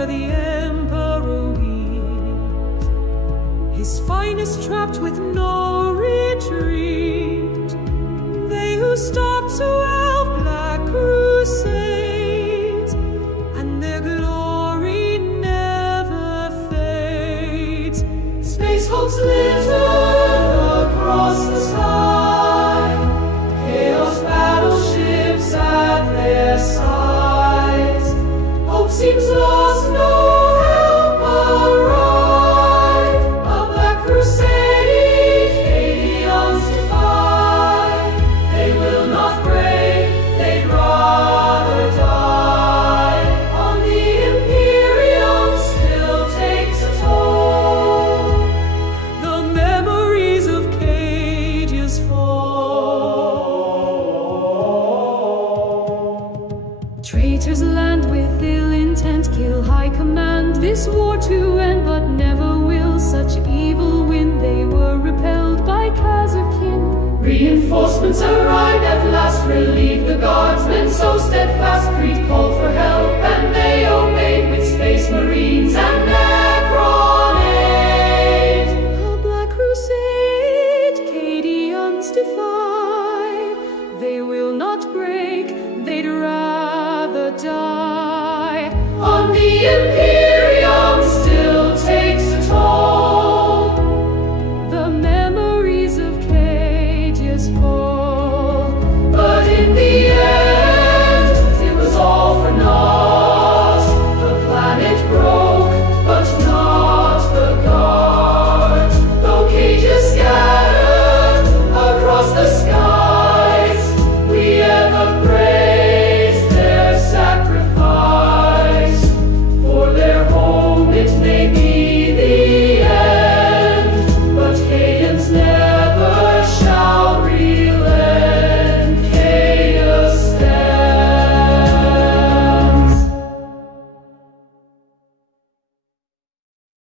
where the emperor weeps, his finest trapped with no retreat. They who stopped 12 black crusades, and their glory never fades. Space hulks litter across the sky, chaos battleships at their sides. Hope seems lost, no help arrive. A black crusade, Acadians defy. They will not break, they'd rather die. On the Imperium still takes a toll, the memories of Cadia's fall. Traitors land with ill intent, kill high command. This war to end, but never will such evil win. They were repelled by Khazarkin. Reinforcements arrived at last, relieved the guardsmen so steadfast. Creed called for help, and they obeyed with space marines and Necron aid. A black crusade, Cadians defy. They will not break, they'd rather die.